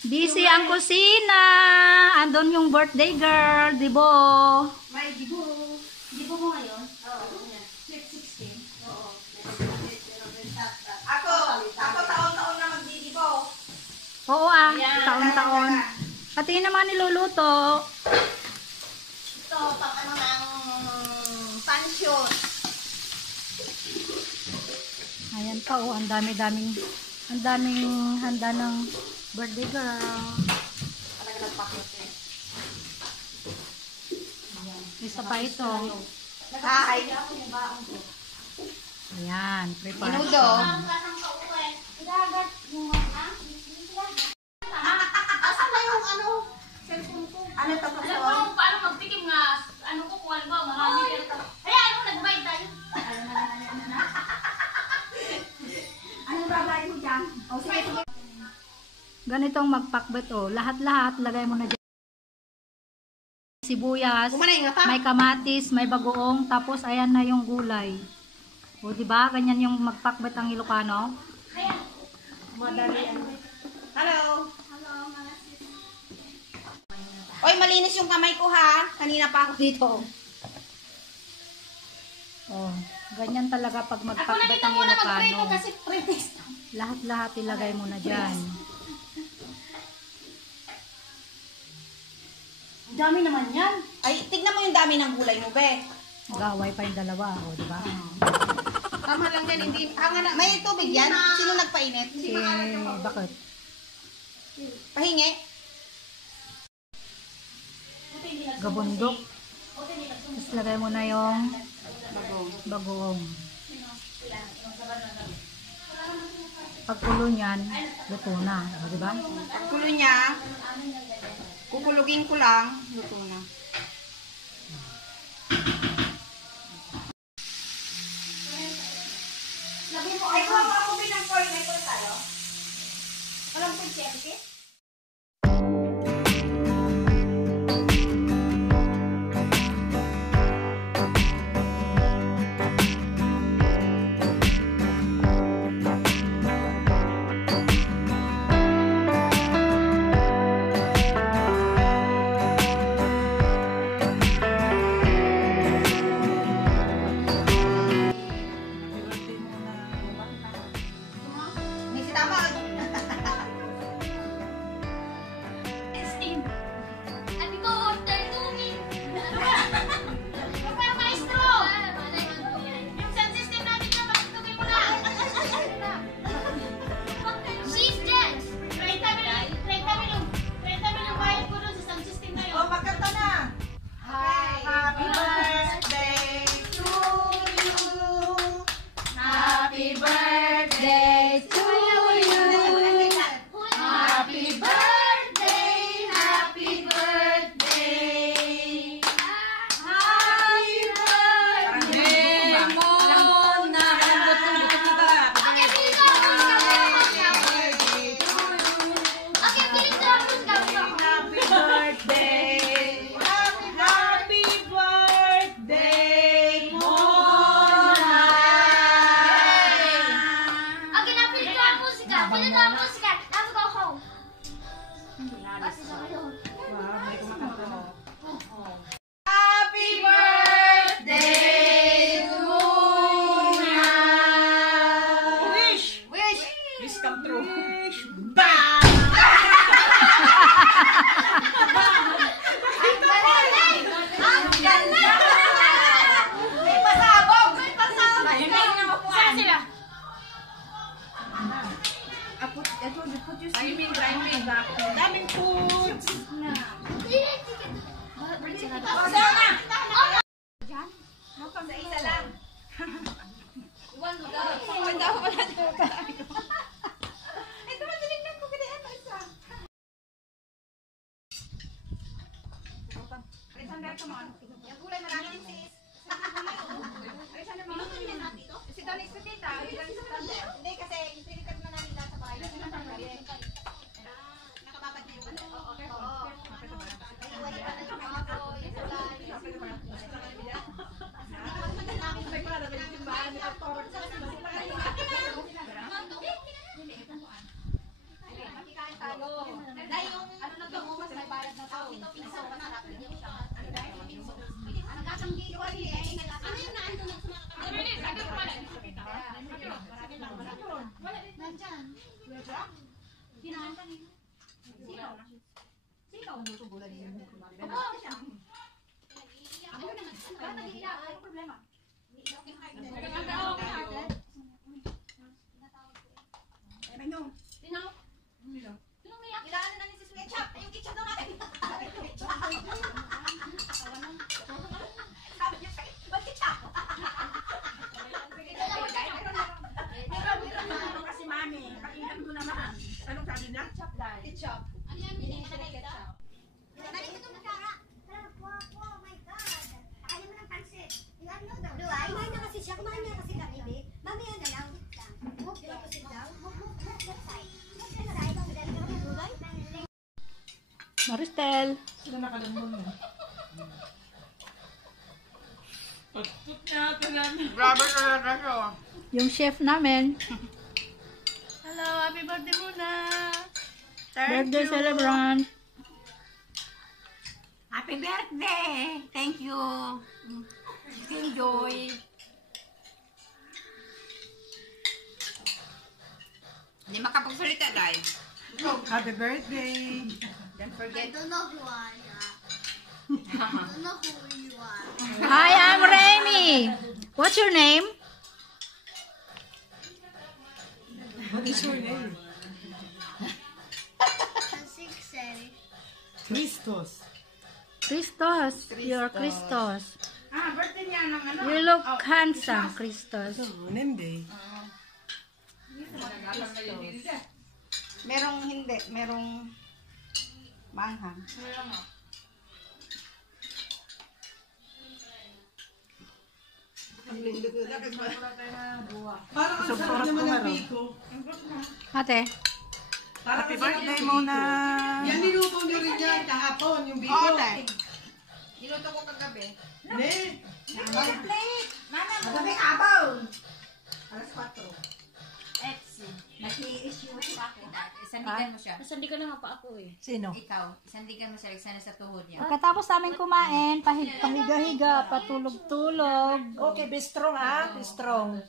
Busy ang kusina. Andun yung birthday girl, Dibo. May Dibo. Dibo mo ngayon? Oo. Sweet 16. Oo. Ako taon-taon na magdidibo. Oo taon-taon. Pati naman niluluto. Ito, pang ano ng pansyon. Ayan pa ang daming handa ng birthday girl. Talaga nagpakot eh. Isa pa ito. Hi. Ayan, prepare. Minudo. Asan na yung ano? Cellphone ko. Ano ito? Alam mo paano magtikim nga, ano ko kung ba, marami dito. Ay, ano, nagbayad tayo. Anong babay mo dyan? O sige. Ganitong magpakbet lahat-lahat lagay mo na dyan. Sibuyas, may kamatis, may bagoong, tapos ayan na yung gulay. O di ba? Ganyan yung magpakbet ang Ilocano. Madali ano. Hello. Oy, malinis yung kamay ko ha. Kanina pa ako dito. Oh, ganyan talaga pag Ako na magpakbet dito ang muna mag-pray ko Ilocano. kasi pre-test. Lahat-lahat ilagay mo na dyan. Ang dami naman yan. Ay, tignan mo yung dami ng gulay mo, be. Mag-away pa yung dalawa, o di ba? Tama lang yan, hindi. May tubig yan? Sino nagpainit? Bakit? Pahingi? Gabundok. Tapos lagay mo na yung bagoong. Pagkulo niyan, luto na. O, di ba? Pagkulo niya, kukulugin ko lang, luto na. Lagyan mo, ay kuha mo ako binang pork, may pork tayo? Walang pork siya, okay? May sitamag. Steam. Andito, order tubig. Kapag maestro. Yung sound system namin na, makitugin mo na. She's dead. 30 million bayad ko doon sa sound system na yun. Oh, magkanta na. Happy birthday to you. Happy birthday to you. Happy birthday, happy birthday. Happy birthday, Mona. Okay, pilit ko. Okay, pilit ko. Happy birthday. Happy birthday, Mona. Okay, na pilit ko ang musika. Pilit ko ang musika. Let's go home. Happy birthday, Mona. Wish. Wish come true. Wish. Bang! Ang galing! Ang galing! May pasabog! May pasabog! Tahimik na mapuan. Sila. Timing. Daming foods. Oh, sana! Sa isa lang. Iwan mo daw. Iwan daw wala daw tayo. Ito man, tinignan ko ganyan ang isa. Alexander, come on. Yung gulay marami din, sis. Alexander, maluto niyo na dito? Si Donnie sa tita. Hindi, kasi pinikat na namin lahat sa bahay. Nakababad na yung ano. Oo. Dahil dyan. Kinain kanina. Sino? Sino? Aba, siya. Ako na naman. Bakit nag-iiyak? Anong problema? Sino? Sino umiyak? Ilaan na ni Sis Ketchup. Ay, yung ketchup daw natin. Sabi niya sa ba't ketchup? Ano kasi mami, pakinggan ko naman. Anong sabi niya? Ketchup. Ano yan? Hindi siya ketchup. Balik ito magkara. Oh my God. Ayaw mo ng pansit. Yung ano daw? Kumain na kasi siya. Kumain na kasi kami, babe. Mamaya na lang. Move the opposite daw. Move that side. Move that side. Madali ka ng gulay. Maristel. Sila nakalamon mo. Pagtut niya ito namin. Grabe talaga siya. Yung chef namin. Hello, happy birthday muna. Birthday celebrant. Happy birthday. Thank you. Enjoy. Hindi makapagsalita, guys. Happy birthday. Don't I forget. don't know who I am. I don't know who you are. Hi, I'm Remy. What's your name? What is your name? I'm 6 Christos. Christos. You're Christos. Ah, birthday niya ng ano? You look handsome, Christos. Name day. Merong hindi. Merong manghang. Parang ang sarap naman ng biko. Ate, Happy birthday muna. Yan niluto niyo rin yan kahapon, yung biko. Oo, tay. Niluto ko kagabi. Ne? Plate! Mama, magabi kabaw! Alas 4. Nag-i-issue pa ako. Isandigan mo siya. Nasandigan na nga pa ako eh. sino? Ikaw, isandigan mo siya. Sana sa tuhod niya. Pagkatapos namin kumain, pahiga-higa, patulog-tulog. Okay, be strong ha. Be strong.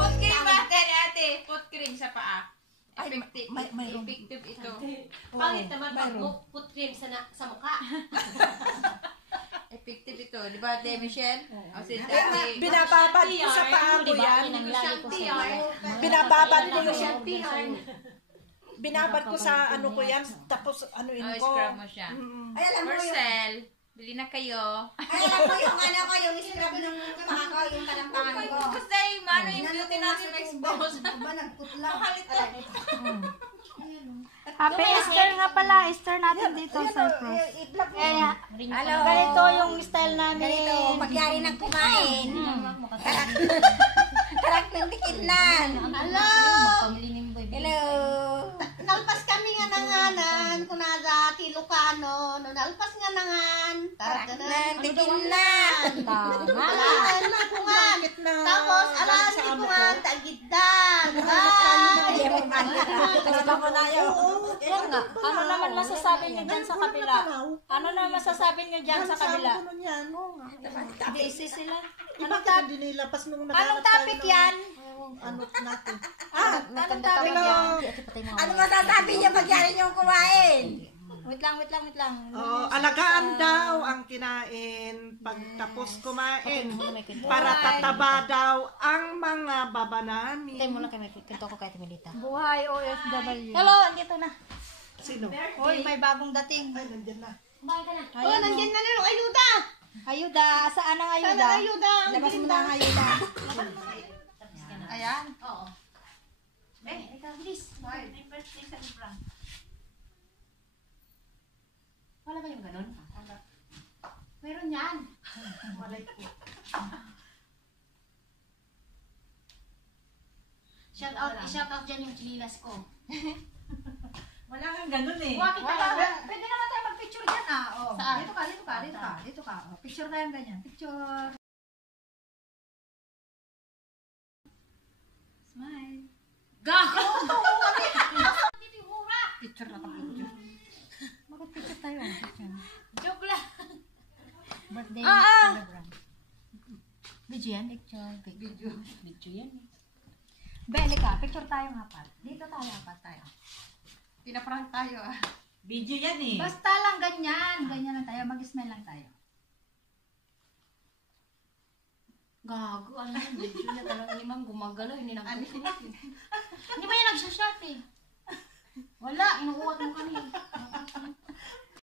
Put cream ba? Ate, put cream sa paa. Effective. Effective ito. Pangit naman pag put cream sa mukha. Effective ito. Di ba, Ate Michelle? O si Ate. Binababad ko sa paa ko yan. Binababad ko yung binabad ko sa ano ko yan. Tapos anuin Oh, ko. scrub mo siya. Ay, alam mo yung... Marcel, bili na kayo. Ay, alam mo yung ano ko, yung scrub ng mukha ko, yung talampangan ko. Basta yung ano yung beauty natin ma-expose. Ba, nagputla. Mahal ito. Happy Easter nga pala. Easter natin dito sa Cyprus. I-vlog mo. Hello. Ganito yung style namin. Ganito, pagyari ng kumain. Tarak ng dikitnan. Hello! Hello. Nalpas kami nga nanganan, kunaga Tilocano, nalpas nga nangan. Tarak ng dikitnan. Alaan na kungan. Tapos alaan ni kungan, tagiddan. Yan nga. Ano naman masasabi niyo dyan sa kabila? Ano naman masasabi niyo dyan sa kabila? Busy sila. Anong topic? Anong topic yan? Anong topic yan? Ano masasabi niya pagyari niyong kumain? Wait lang. Oh, alagaan daw ang kinain pagtapos kumain para tataba daw ang mga baba namin. Buhay OFW. Hello, andito na. Sino? Hoy, may bagong dating. Ay, nandiyan na. Oh, nandiyan na nung ayuda. Ayuda. Saan ang ayuda? Ayuda. Labas mo na ang ayuda. Ayan. Oo. Ikaw, bilis. Why? May birthday sa Libra. Wala ba yung ganun? Wala. Meron yan. Malay ko. Shout out dyan yung chililas ko. Wala kang ganun eh. Wala. Pwede naman tayo mag-picture dyan Oh. Saan? Dito ka. Oh. Picture tayong ganyan. Picture. Smile. Gago! Picture na pag-picture. Mag-picture tayo. Joke lang. Birthday celebrant. Video yan? Picture. Video yan eh. Beli ka, picture tayo ng apat. Dito tayo apat tayo. Pinaprank tayo Video yan eh. Basta lang ganyan. Ganyan lang tayo. Mag-smile lang tayo. Gago, ano yung video na talagang limang gumagalaw, hindi nagbubuhat.